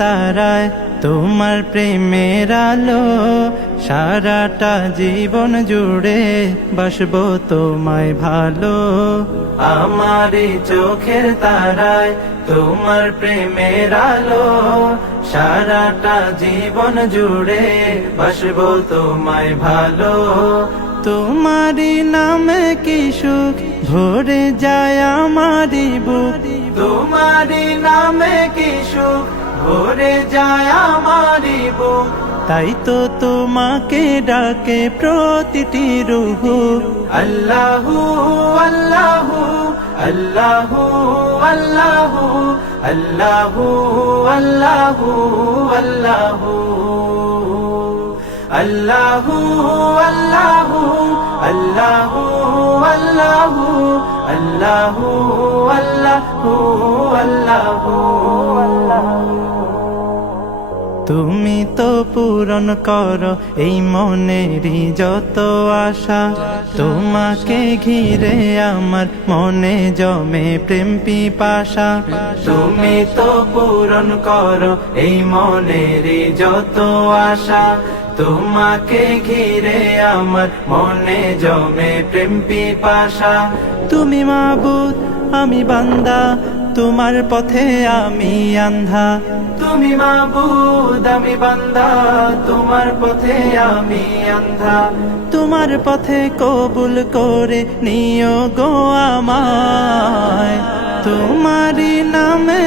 তারায় তোমার প্রেমের আলো সারাটা জীবন জুড়ে বাসবো তোমায় ভালো। আমার এই চোখের তারায় তোমার প্রেমের আলো সারাটা জীবন জুড়ে বাসবো তোমায় ভালো। তোমারি নামে কি সুখ ভরে যায় আমারি বুক, তোমারি নামে কি সুখ ভরে যায় আমারি বুক। তাই তো তোমাকে ডাকে প্রতিটি রূহ। আল্লাহু আল্লাহু আল্লাহু আল্লাহু আল্লাহু আল্লাহু আল্লাহু আল্লাহু আল্লাহু আল্লাহু আল্লাহু আল্লাহু আল্লাহু আল্লাহু। তুমি তো পূরণ করো এই মনেরই যত আশা, তোমাকে ঘিরে আমার মনে জমে প্রেম পিপাসা। তুমি তো পূরণ করো এই মনেরই যত আশা, তোমাকে ঘিরে আমার মনে জমে প্রেম পিপাসা। তুমি মাবুদ আমি বান্দা, তোমার পথে আমি আন্ধা। তুমি মাবুদ আমি বান্দা, তোমার পথে আমি আন্ধা। তোমার পথে কবুল করে নিও গো আমায়, তোমারি নামে